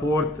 4th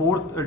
4th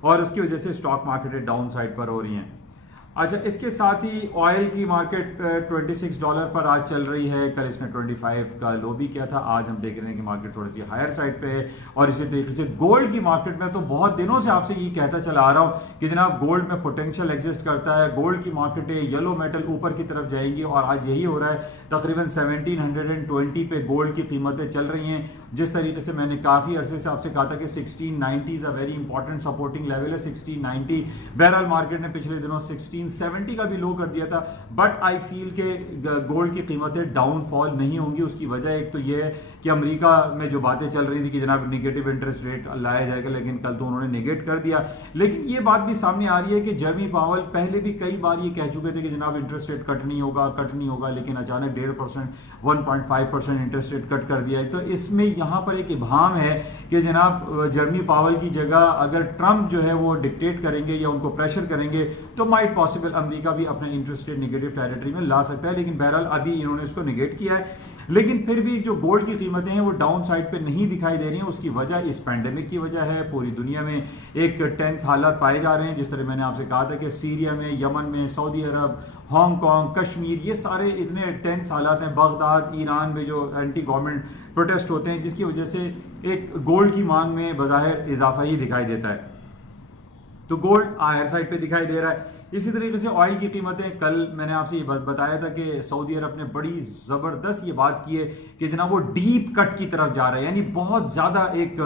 اور اس کی وجہ سے اسٹاک مارکیٹیں ڈاؤن سائڈ پر ہو رہی ہیں. اچھا اس کے ساتھ ہی آئل کی مارکیٹ $26 پر آج چل رہی ہے. کل اس نے 25 کا لو بھی کیا تھا. آج ہم دیکھ رہے ہیں کہ مارکیٹ تھوڑی سی ہائر سائڈ پہ ہے. اور اسی طریقے سے گولڈ کی مارکیٹ میں تو بہت دنوں سے آپ سے یہ کہتا چلا آ رہا ہوں کہ جناب گولڈ میں پوٹینشیل ایگزسٹ کرتا ہے. گولڈ کی مارکیٹیں یلو میٹل اوپر کی طرف جائیں گی اور آج یہی ہو رہا ہے. تقریباً 1720 پہ گولڈ کی قیمتیں چل رہی ہیں. جس طریقے سے میں نے کافی عرصے سے آپ سے کہا تھا کہ 1690 is a very important supporting level ہے 1690. بہرحال مارکیٹ نے پچھلے دنوں 1670 کا بھی لو کر دیا تھا. بٹ آئی فیل کہ گولڈ کی قیمتیں ڈاؤن فال نہیں ہوں گی. اس کی وجہ ایک تو یہ ہے کہ امریکہ میں جو باتیں چل رہی تھی کہ جناب نیگیٹو انٹرسٹ ریٹ لایا جائے گا, لیکن کل تو انہوں نے نیگیٹ کر دیا. لیکن یہ بات بھی سامنے آ رہی ہے کہ جرمی پاول پہلے بھی کئی بار یہ کہہ چکے تھے کہ جناب انٹرسٹ ریٹ کٹ نہیں ہوگا, لیکن اچانک 1.5% 1.5% انٹرسٹ ریٹ کٹ کر دیا ہے. تو اس میں یہاں پر ایک ابہام ہے کہ جناب جرمی پاول کی جگہ اگر ٹرمپ جو ہے وہ ڈکٹیٹ کریں گے یا ان کو پریشر کریں گے تو مائٹ پاسبل امریکہ بھی اپنا انٹرسٹ ریٹ نیگیٹو ٹیریٹری میں لا سکتا ہے. لیکن بہرحال ابھی انہوں نے اس کو نیگیٹ کیا ہے. لیکن پھر بھی جو گولڈ کی قیمتیں ہیں وہ ڈاؤن سائڈ پہ نہیں دکھائی دے رہی ہیں. اس کی وجہ اس پینڈیمک کی وجہ ہے. پوری دنیا میں ایک ٹینس حالات پائے جا رہے ہیں. جس طرح میں نے آپ سے کہا تھا کہ سیریا میں, یمن میں, سعودی عرب, ہانگ کانگ, کشمیر, یہ سارے اتنے ٹینس حالات ہیں. بغداد, ایران میں جو اینٹی گورنمنٹ پروٹیسٹ ہوتے ہیں جس کی وجہ سے ایک گولڈ کی مانگ میں بظاہر اضافہ ہی دکھائی دیتا ہے. تو گولڈ ہائر سائڈ پہ دکھائی دے رہا ہے. اسی طریقے سے آئل کی قیمتیں, کل میں نے آپ سے یہ بتایا تھا کہ سعودی عرب نے بڑی زبردست یہ بات کی ہے کہ جناب وہ ڈیپ کٹ کی طرف جا رہا ہے. یعنی بہت زیادہ ایک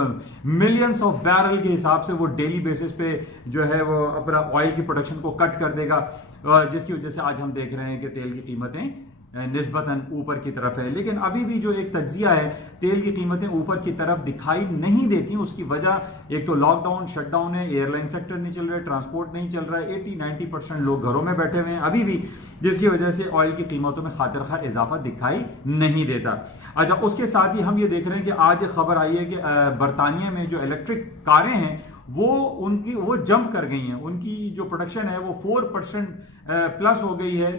ملینز آف بیرل کے حساب سے وہ ڈیلی بیسس پہ جو ہے وہ اپنا آئل کی پروڈکشن کو کٹ کر دے گا, جس کی وجہ سے آج ہم دیکھ رہے ہیں کہ تیل کی قیمتیں نسبتاً اوپر کی طرف ہے. لیکن ابھی بھی جو ایک تجزیہ ہے تیل کی قیمتیں اوپر کی طرف دکھائی نہیں دیتی. اس کی وجہ ایک تو لاک ڈاؤن, شٹ ڈاؤن ہے, ایئر لائن سیکٹر نہیں چل رہا ہے, ٹرانسپورٹ نہیں چل رہا ہے, 80-90% لوگ گھروں میں بیٹھے ہوئے ہیں ابھی بھی, جس کی وجہ سے آئل کی قیمتوں میں خاطر خواہ اضافہ دکھائی نہیں دیتا. اچھا اس کے ساتھ ہی ہم یہ دیکھ رہے ہیں کہ آج ایک خبر آئی ہے کہ برطانیہ میں جو الیکٹرک کاریں ہیں وہ جمپ کر گئی ہیں. ان کی جو پروڈکشن ہے وہ 4% پلس ہو گئی ہے.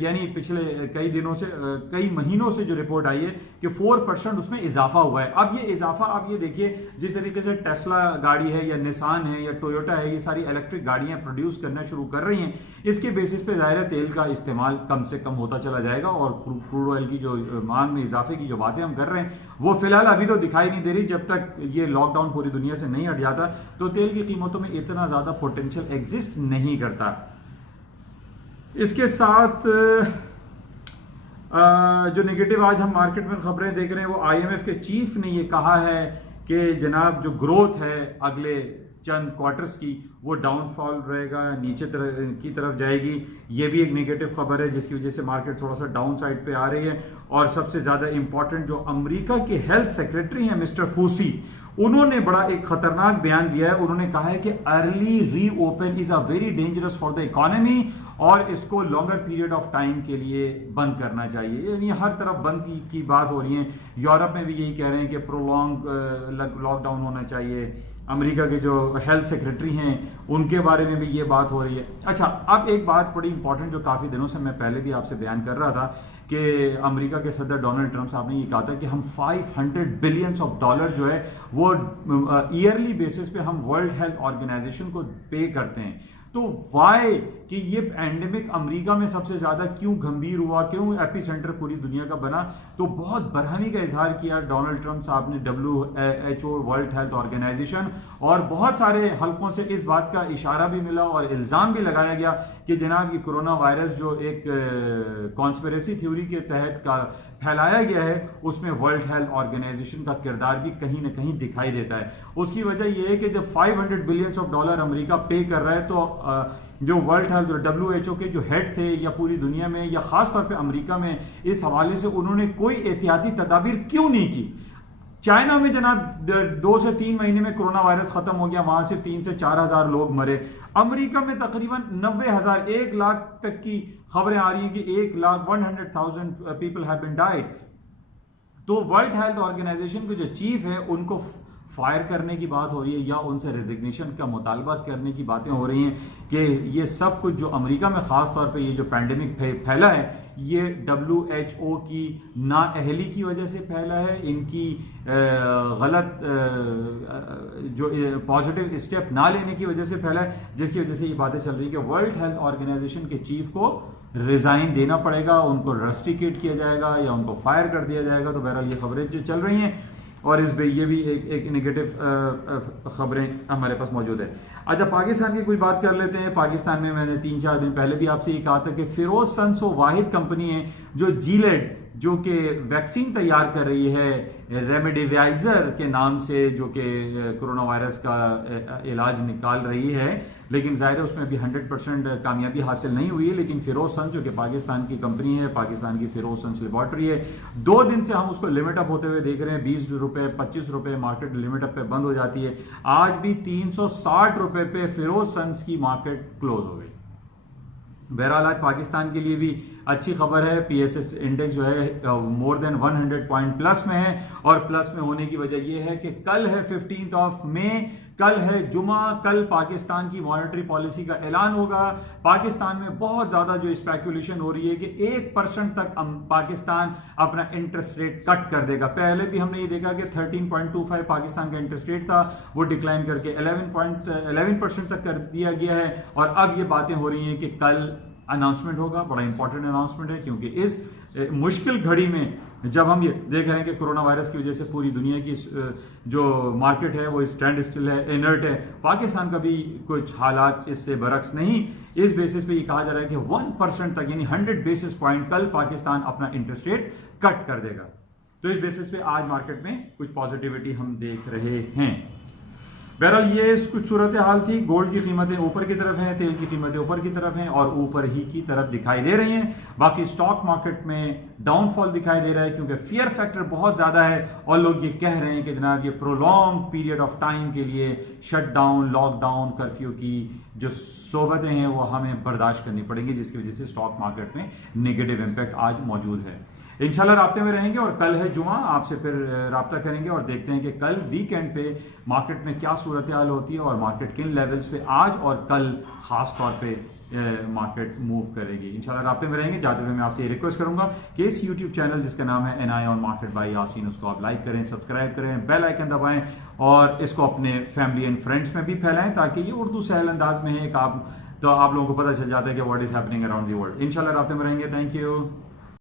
یعنی پچھلے کئی مہینوں سے جو رپورٹ آئی ہے کہ 4% اس میں اضافہ ہوا ہے. اب یہ اضافہ آپ یہ دیکھیے جس طریقے سے ٹیسلا گاڑی ہے یا نسان ہے یا ٹویوٹا ہے, یہ ساری الیکٹرک گاڑیاں پروڈیوس کرنا شروع کر رہی ہیں. اس کے بیسس پہ ظاہر تیل کا استعمال کم سے کم ہوتا چلا جائے گا اور کروڈ آئل کی جو مانگ میں اضافے کی جو باتیں ہم کر رہے ہیں وہ فی الحال ابھی تو دکھائی نہیں دے رہی. جب تک یہ لاک ڈاؤن پوری دنیا سے نہیں ہٹ جاتا تو تیل کی قیمتوں میں اتنا زیادہ پوٹینشیل ایگزسٹ نہیں کرتا. اس کے ساتھ جو نیگیٹو آج ہم مارکیٹ میں خبریں دیکھ رہے ہیں وہ آئی ایم ایف کے چیف نے یہ کہا ہے کہ جناب جو گروتھ ہے اگلے چند کوارٹرز کی وہ ڈاؤن فال رہے گا, نیچے کی طرف جائے گی. یہ بھی ایک نیگیٹو خبر ہے جس کی وجہ سے مارکیٹ تھوڑا سا ڈاؤن سائڈ پہ آ رہی ہے. اور سب سے زیادہ امپورٹنٹ جو امریکہ کے ہیلتھ سیکرٹری ہیں مسٹر فوسی, انہوں نے بڑا ایک خطرناک بیان دیا ہے. انہوں نے کہا ہے کہ early reopen is a very dangerous for the economy اور اس کو لانگر پیریڈ آف ٹائم کے لیے بند کرنا چاہیے. یعنی ہر طرف بند کی بات ہو رہی ہے. یورپ میں بھی یہی کہہ رہے ہیں کہ پرولونگ لاک ڈاؤن ہونا چاہیے. امریکہ کے جو ہیلتھ سیکرٹری ہیں ان کے بارے میں بھی یہ بات ہو رہی ہے. اچھا اب ایک بات بڑی امپورٹنٹ جو کافی دنوں سے میں پہلے بھی آپ سے بیان کر رہا تھا کہ امریکہ کے صدر ڈونلڈ ٹرمپ صاحب نے یہ کہا تھا کہ ہم $500 بلین جو ہے وہ ایئرلی بیسس پہ ہم ورلڈ ہیلتھ آرگنائزیشن کو پے کرتے ہیں. تو وائی کہ یہ پینڈیمک امریکہ میں سب سے زیادہ کیوں گھمبیر ہوا, کیوں ایپی سینٹر پوری دنیا کا بنا, تو بہت برہمی کا اظہار کیا ڈونلڈ ٹرمپ صاحب نے WHO ورلڈ ہیلتھ آرگنائزیشن, اور بہت سارے حلقوں سے اس بات کا اشارہ بھی ملا اور الزام بھی لگایا گیا کہ جناب یہ کرونا وائرس جو ایک کانسپریسی تھیوری کے تحت کا پھیلایا گیا ہے اس میں ورلڈ ہیلتھ آرگنائزیشن کا کردار بھی کہیں نہ کہیں دکھائی دیتا ہے. اس کی وجہ یہ ہے کہ جب $500 بلین امریکہ پے کر رہا ہے تو جو ورلڈ ہیلتھ WHO کے جو ہیڈ تھے یا پوری دنیا میں یا خاص طور پہ امریکہ میں اس حوالے سے انہوں نے کوئی احتیاطی تدابیر کیوں نہیں کی. چائنا میں جناب 2 سے 3 مہینے میں کرونا وائرس ختم ہو گیا, وہاں سے 3 سے 4 ہزار لوگ مرے. امریکہ میں تقریباً 90,000 1 لاکھ تک کی خبریں آ رہی ہیں کہ 1,100,000 پیپل ہیو بین ڈائڈ. تو ورلڈ ہیلتھ آرگنائزیشن کے جو چیف ہے ان کو فائر کرنے کی بات ہو رہی ہے یا ان سے ریزگنیشن کا مطالبہ کرنے کی باتیں ہو رہی ہیں کہ یہ سب کچھ جو امریکہ میں خاص طور پہ یہ جو پینڈیمک پھیلا ہے یہ WHO کی نااہلی کی وجہ سے پھیلا ہے، ان کی غلط جو پازیٹیو اسٹیپ نہ لینے کی وجہ سے پھیلا ہے، جس کی وجہ سے یہ باتیں چل رہی ہیں کہ ورلڈ ہیلتھ آرگنائزیشن کے چیف کو ریزائن دینا پڑے گا، ان کو رسٹیکیٹ کیا جائے گا یا ان کو فائر کر دیا جائے گا. تو بہرحال یہ خبریں چل رہی ہیں اور اس پہ یہ بھی ایک نگیٹو خبریں ہمارے پاس موجود ہے. اچھا پاکستان کی کوئی بات کر لیتے ہیں. پاکستان میں نے 3-4 دن پہلے بھی آپ سے یہ کہا تھا کہ فیروز سنس وہ واحد کمپنی ہے جو جیلیڈ جو کہ ویکسین تیار کر رہی ہے ریمیڈیوائزر کے نام سے، جو کہ کرونا وائرس کا علاج نکال رہی ہے، لیکن ظاہر ہے اس میں ابھی 100% کامیابی حاصل نہیں ہوئی ہے. لیکن فیروز سنس جو کہ پاکستان کی کمپنی ہے، پاکستان کی فیروز سنس لیبارٹری ہے، 2 دن سے ہم اس کو لمٹ اپ ہوتے ہوئے دیکھ رہے ہیں. 20 روپے 25 روپے مارکیٹ لمٹ اپ پہ بند ہو جاتی ہے. آج بھی 360 روپے پہ فیروز سنس کی مارکیٹ کلوز ہو گئی. بہرحال آج پاکستان کے لیے بھی اچھی خبر ہے. PSS انڈیکس جو ہے مور دین 100 پوائنٹ پلس میں ہے، اور پلس میں ہونے کی وجہ یہ ہے کہ کل ہے 15 مئی، کل ہے جمعہ. کل پاکستان کی مانیٹری پالیسی کا اعلان ہوگا. پاکستان میں بہت زیادہ جو اسپیکولیشن ہو رہی ہے کہ 1% تک پاکستان اپنا انٹرسٹ ریٹ کٹ کر دے گا. پہلے بھی ہم نے یہ دیکھا کہ 13.25 پاکستان کا انٹرسٹ ریٹ تھا، وہ ڈکلائن کر کے 11% تک کر دیا گیا ہے. اور اب یہ باتیں ہو رہی ہیں کہ کل اناؤنسمنٹ ہوگا. بڑا امپورٹنٹ اناؤنسمنٹ ہے، کیونکہ اس مشکل گھڑی میں جب ہم یہ دیکھ رہے ہیں کہ کرونا وائرس کی وجہ سے پوری دنیا کی جو مارکیٹ ہے وہ اسٹینڈ اسٹل ہے، انرٹ ہے، پاکستان کا بھی کچھ حالات اس سے برعکس نہیں. اس بیسس پہ یہ کہا جا رہا ہے کہ 1% تک یعنی 100 بیسس پوائنٹ کل پاکستان اپنا انٹرسٹ ریٹ کٹ کر دے گا. تو اس بیسس پہ آج مارکیٹ میں کچھ پازیٹیوٹی ہم دیکھ رہے ہیں. بہرحال یہ کچھ صورتحال تھی. گولڈ کی قیمتیں اوپر کی طرف ہیں، تیل کی قیمتیں اوپر کی طرف ہیں اور اوپر ہی کی طرف دکھائی دے رہی ہیں. باقی اسٹاک مارکیٹ میں ڈاؤن فال دکھائی دے رہا ہے، کیونکہ فیئر فیکٹر بہت زیادہ ہے اور لوگ یہ کہہ رہے ہیں کہ جناب یہ پرولونگ پیریڈ آف ٹائم کے لیے shutdown, lockdown, curfew کی جو صحبتیں ہیں وہ ہمیں برداشت کرنی پڑیں گی، جس کی وجہ سے اسٹاک مارکیٹ میں نیگیٹو امپیکٹ آج موجود ہے. انشاءاللہ رابطے میں رہیں گے اور کل ہے جمعہ، آپ سے پھر رابطہ کریں گے اور دیکھتے ہیں کہ کل ویکینڈ پہ مارکیٹ میں کیا صورتحال ہوتی ہے اور مارکیٹ کن لیولز پہ آج اور کل خاص طور پہ مارکیٹ موو کرے گی. انشاءاللہ رابطے میں رہیں گے. جاتے ہوئے میں آپ سے یہ ریکویسٹ کروں گا کہ اس یوٹیوب چینل جس کا نام ہے NI on Market by Yasin, اس کو آپ لائک کریں، سبسکرائب کریں، بیل آئیکن دبائیں اور اس کو اپنے فیملی اینڈ فرینڈس میں بھی پھیلائیں، تاکہ یہ اردو سہل انداز میں ہے تو آپ لوگوں کو پتہ چل جاتا ہے کہ what is happening around the world. انشاءاللہ رابطے میں رہیں گے. Thank you.